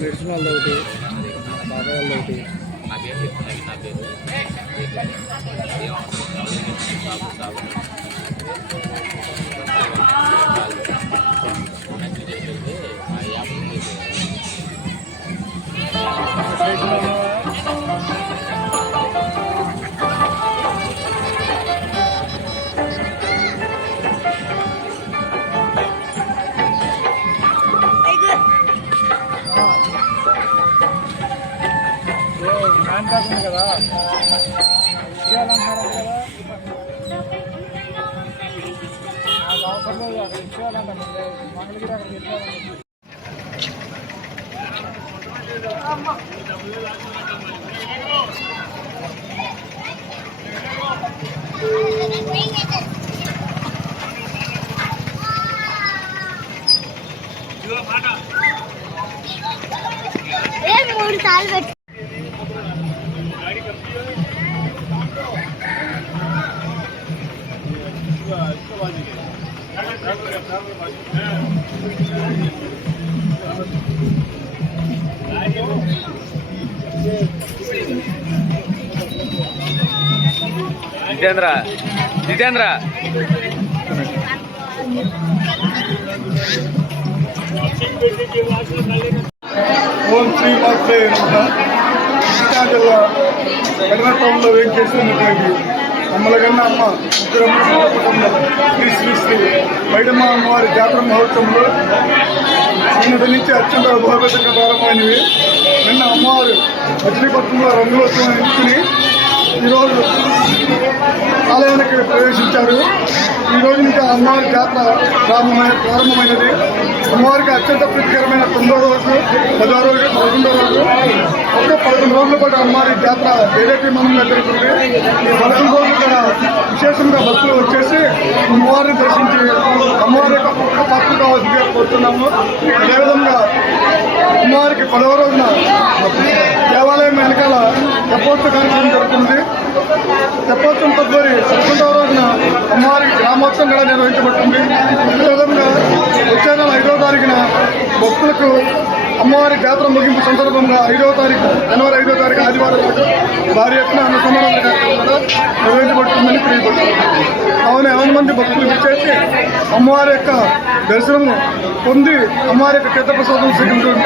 Medicine వాళ్ళు ఒకటి, బాబాయ్ వాళ్ళు ఒకటి. నా పేరు చెప్తున్నది, నా పేరు సాగు సాగు ఉంది కదా ఇచ్చేయాలంటున్నారు కదా, నాకు అవసరం లేదు. అక్కడ ఇచ్చేయాలంట మంగళగిరి అక్కడికి ఇచ్చేయాలంట. మూడు సార్లు పెట్టి జితేంద్ర జితేంద్ర ఓం శ్రీ మాత్రే కృష్ణా జిల్లా ఎర్రటంలో వేంచేస్తున్నటువంటి అమ్మలగన్న అమ్మ కుటుంబం శ్రీ శ్రీ శ్రీ బైడమ్మ అమ్మవారి జాతర మహోత్సవంలో నిన్నటి నుంచి అత్యంత వైభవంగా ప్రారంభమైనవి. నిన్న అమ్మవారు మచిలీపట్నంలో రంగులోత్సవం ఎంచుకుని ఈరోజు ఆలయానికి ప్రవేశించారు. ఈ రోజు నుంచి అమ్మవారి జాతర ప్రారంభమైనది. అమ్మవారికి అత్యంత ప్రీతికరమైన 9వ రోజు, 10వ రోజు, 11వ రోజు, ఒక 11 రోజుల పాటు అమ్మవారి జాతర ఏదైతే మనంగా జరుగుతుంది. ఈ 11 రోజులు కూడా విశేషంగా భక్తులు వచ్చేసి అమ్మవారిని దర్శించి అమ్మవారి యొక్క ఒక్క పాత్ర కావాల్సిందిగా కోరుతున్నాము. అదేవిధంగా అమ్మవారికి 10వ రోజున దేవాలయం వెనకాల తెప్పోత్సవ కార్యక్రమం జరుగుతుంది. తెప్పోత్సవం తదుపరి 11వ రోజున అమ్మవారికి గ్రామోత్సవం కూడా నిర్వహించబడుతుంది. అదేవిధంగా వచ్చే నెల 5వ తారీఖున భక్తులకు అమ్మవారి జాతర ముగింపు సందర్భంగా 5వ తారీఖు జనవరి 5వ తారీఖు ఆదివారం నాడు భారీ ఎత్తున అన్న సమారాధన కార్యక్రమం కూడా నిర్వహించబడుతుందని తెలియబడుతుంది. కావున 50 మంది భక్తులు విచ్చేసి అమ్మవారి యొక్క దర్శనం పొంది అమ్మవారి యొక్క తీర్థప్రసాదం స్వీకరించడం